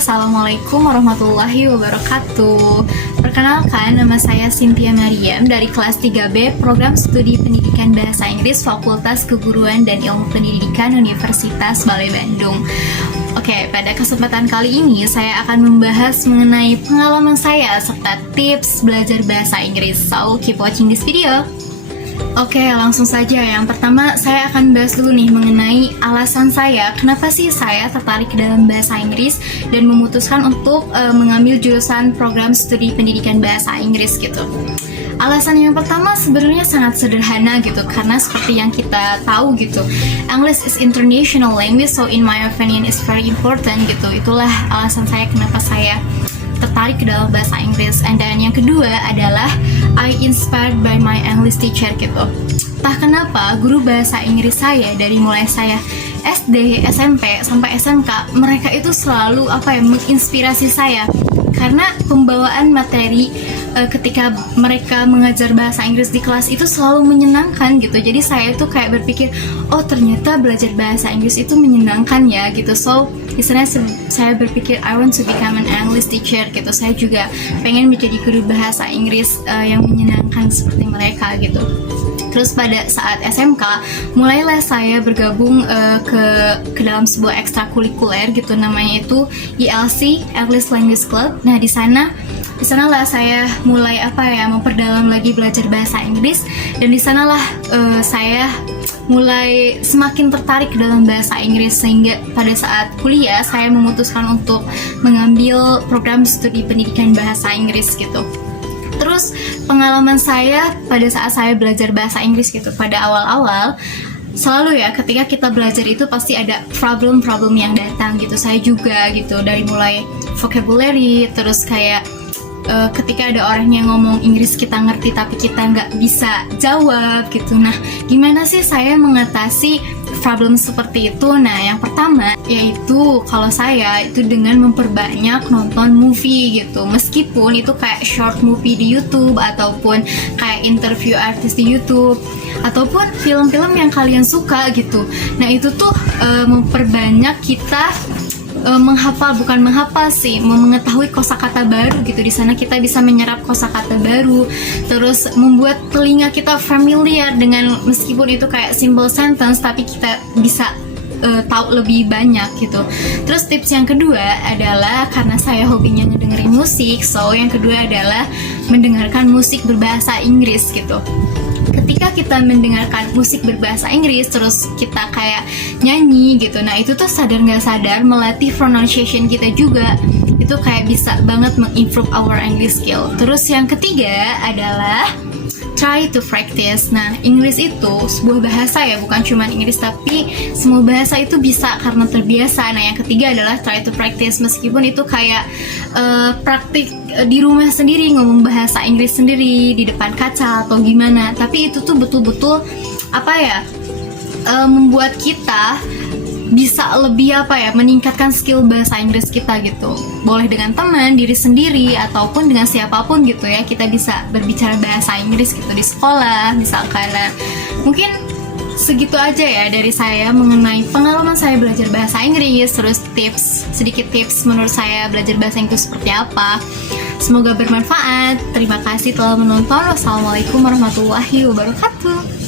Assalamualaikum warahmatullahi wabarakatuh. Perkenalkan, nama saya Cynthia Mariam dari kelas 3B Program Studi Pendidikan Bahasa Inggris Fakultas Keguruan dan Ilmu Pendidikan Universitas Balai Bandung. Oke, pada kesempatan kali ini saya akan membahas mengenai pengalaman saya serta tips belajar bahasa Inggris. So, keep watching this video. Oke, langsung saja. Yang pertama, saya akan bahas dulu nih mengenai alasan saya kenapa sih saya tertarik ke dalam bahasa Inggris dan memutuskan untuk mengambil jurusan program studi pendidikan bahasa Inggris gitu. Alasan yang pertama sebenarnya sangat sederhana gitu, karena seperti yang kita tahu gitu, English is international language, so in my opinion is very important gitu. Itulah alasan saya kenapa saya tertarik ke dalam bahasa Inggris. And then yang kedua adalah I inspired by my English teacher gitu. Entah kenapa guru bahasa Inggris saya dari mulai saya SD, SMP sampai SMK, mereka itu selalu menginspirasi saya. Karena pembawaan materi ketika mereka mengajar bahasa Inggris di kelas itu selalu menyenangkan gitu. Jadi saya tuh kayak berpikir, oh ternyata belajar bahasa Inggris itu menyenangkan ya gitu. So di sana saya berpikir I want to become an English teacher gitu. Saya juga pengen menjadi guru bahasa Inggris yang menyenangkan seperti mereka gitu. Terus pada saat SMK mulailah saya bergabung ke dalam sebuah ekstrakurikuler gitu, namanya itu ELC, English Language Club. Nah di sanalah saya mulai memperdalam lagi belajar bahasa Inggris, dan di sanalah saya mulai semakin tertarik dalam bahasa Inggris, sehingga pada saat kuliah saya memutuskan untuk mengambil program studi pendidikan bahasa Inggris gitu. Terus pengalaman saya pada saat saya belajar bahasa Inggris gitu, pada awal-awal selalu ya ketika kita belajar itu pasti ada problem-problem yang datang gitu. Saya juga gitu, dari mulai vocabulary, terus kayak ketika ada orang yang ngomong Inggris kita ngerti tapi kita nggak bisa jawab gitu. Nah, gimana sih saya mengatasi problem seperti itu? Nah, yang pertama yaitu kalau saya itu dengan memperbanyak nonton movie gitu. Meskipun itu kayak short movie di YouTube ataupun kayak interview artis di YouTube ataupun film-film yang kalian suka gitu. Nah, itu tuh memperbanyak kita mengetahui kosakata baru gitu. Di sana kita bisa menyerap kosakata baru, terus membuat telinga kita familiar dengan, meskipun itu kayak simple sentence tapi kita bisa tahu lebih banyak gitu. Terus tips yang kedua adalah karena saya hobinya ngedengerin musik, so yang kedua adalah mendengarkan musik berbahasa Inggris gitu. Ketika kita mendengarkan musik berbahasa Inggris terus kita kayak nyanyi gitu, nah itu tuh sadar nggak sadar melatih pronunciation kita juga. Itu kayak bisa banget mengimprove our English skill. Terus yang ketiga adalah try to practice. Nah, Inggris itu sebuah bahasa ya, bukan cuma Inggris tapi semua bahasa itu bisa karena terbiasa. Nah, yang ketiga adalah try to practice. Meskipun itu kayak praktik di rumah sendiri, ngomong bahasa Inggris sendiri di depan kaca atau gimana, tapi itu tuh betul-betul membuat kita bisa lebih meningkatkan skill bahasa Inggris kita gitu. Boleh dengan teman, diri sendiri, ataupun dengan siapapun gitu ya, kita bisa berbicara bahasa Inggris gitu di sekolah misalkan. Nah, mungkin segitu aja ya dari saya mengenai pengalaman saya belajar bahasa Inggris, terus sedikit tips menurut saya belajar bahasa Inggris seperti apa. Semoga bermanfaat. Terima kasih telah menonton. Wassalamualaikum warahmatullahi wabarakatuh.